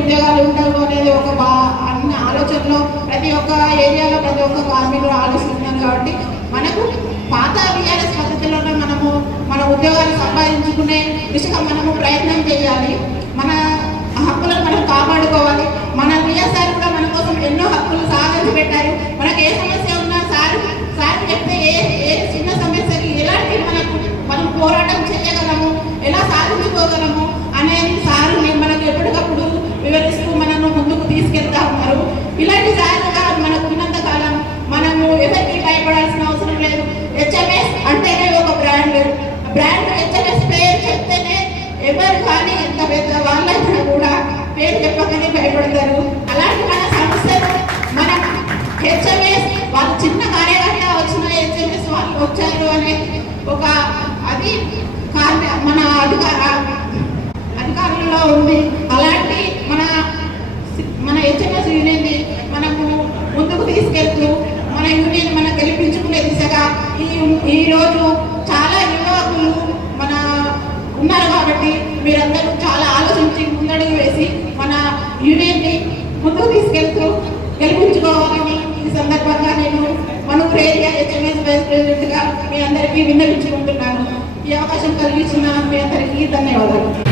ఉద్యోగాలు ఉండవు అనేది ఒక అన్ని ఆలోచనలో ప్రతి ఒక్క ఏరియాలో ప్రతి ఒక్క కార్మికులు ఆలోచిస్తున్నారు. కాబట్టి మనకు పాత బీఆర్ఎస్ పద్ధతిలోనే మన ఉద్యోగాలు సంపాదించుకునే దిశగా మనము ప్రయత్నం చేయాలి. మన హక్కులను మనం కాపాడుకోవాలి. మన బీఆర్ఎస్ కూడా మన కోసం ఎన్నో హక్కులు సాధించి పెట్టారు. మనకు ఏ సమస్య ఉన్నా సార్ చెప్తే ఏ చిన్న సమస్యకి ఎలాంటి మనం పోరాటం చేయగలము, ఎలా సాధించుకోగలము అనేది సార్ మనకు ఎప్పటికప్పుడు వివరిస్తూ మనను ముందుకు తీసుకెళ్తా ఉన్నారు. ఇలాంటి సార్లుగా మనకు ఉన్నంత కాలం మనము ఎవరికి భయపడాల్సిన అవసరం లేదు. హెచ్ఎంఎస్ అంటేనే ఒక బ్రాండ్ హెచ్ఎంఎస్ పేరు చెప్తేనే ఎవరు కానీ ఎంత పెద్ద వాళ్ళైనా కూడా పేరు చెప్పగానే భయపడతారు. అలాంటి మన సంస్థలు మన హెచ్ఎంఎస్ వాళ్ళు చిన్న కార్యకర్త వచ్చిన హెచ్ఎంఎస్ వాళ్ళు వచ్చారు అనే ఒక అది మన అధికారులలో ఉంది. అలాంటి మన హెచ్ఎంఎస్ యూనియన్ని మనము ముందుకు తీసుకెళ్తూ మన యూనియన్ మనం గెలిపించుకునే దిశగా ఈరోజు చాలా యువకులు ఉన్నారు. కాబట్టి మీరందరూ చాలా ఆలోచించి ముందడుగు వేసి మన యూనియన్ని ముందుకు తీసుకెళ్తూ గెలిపించుకోవాలని ఈ సందర్భంగా నేను మనూరు ఏరియా హెచ్ఎంఎస్ వైస్ ప్రెసిడెంట్గా మీ అందరికీ విన్నవించుకుంటున్నాను. ఈ అవకాశం కలిగించిన మీ అందరికీ ధన్యవాదాలు.